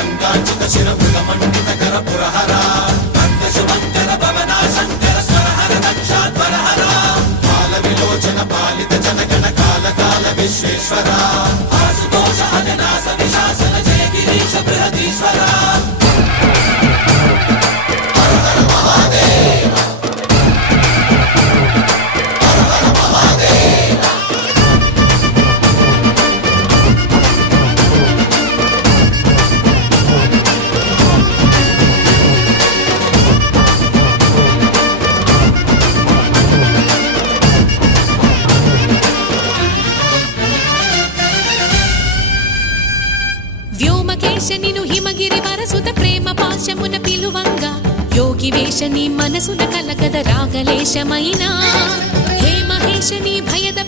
గంగాచిత శిర మృగమండిత కర పురహర భక్త శుభంకర భవనా శంకర స్వరహర దక్షాధ్వరహర బాల విలోచన పాలిత జనగణ కాల కాల విశ్వేశ్వర ఆశుతోష అజనాస విశాసన జయ గిరీశ బృహదీశ్వర హర హర మహాదేవ హర హర మహాదేవ వ్యోమకేశనిను హిమగిరి వరసుత ప్రేమ పాశమున పిలువంగా యోగి వేషని మనసున కలగద రాగలేశమైనా హే మహేశని భయద